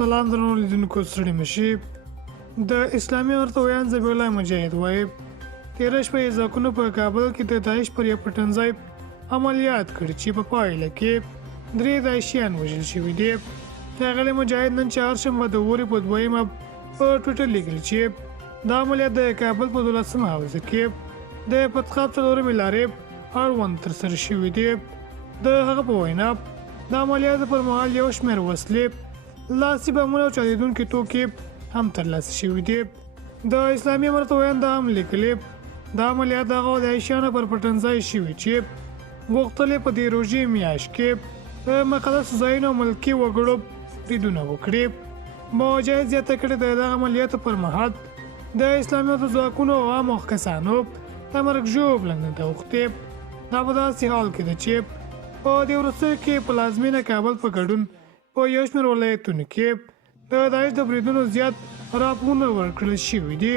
سلام درنو لیدونکو ستړي مشي. د اسلامي ورته ذبیح الله مجاهد وایي تېره شپه یې ځواکونو په کابل کې د داعش پر یو پټنځای عملیات کړي چې په پایله کې 3 داعشیان وژل شوي دي. ښاغلی مجاهد نن چهارشنبه د اوري په 2 په ټویټر لیکلي چې دا عملیات د کابل په 12مه حوزه کې د پتخاب څلورمې لارې اړوند ترسره شوي دي. د هغه په وینا د عملیاتو پر مهال یو شمېر وسلې، لاسي بمونه او چاودېدونکي توکي هم ترلاسه شوي دي. د اسلامي امارت دا هم لیکلي دا عملیات د هغو داعشیانو پر پټنځای شوي چې غوښتل یې په دې روژې میاشت کې په مقدسو ځایونو او ملکي وګړو بریدونه وکړي. مجاهد زیاته کړې د دغه عملیاتو پر مهال د اسلامي امارت ځواکونو او عامو کسانو د مرګ ژوبله نه ده اوښتې. دا په داسې حال کې ده چې په دې وروستیو کې پلازمینه کابل په ګډون په یو شمېر ولایتونو کې د داعش د بریدونو زیات راپورونه ورکړل شوي دي.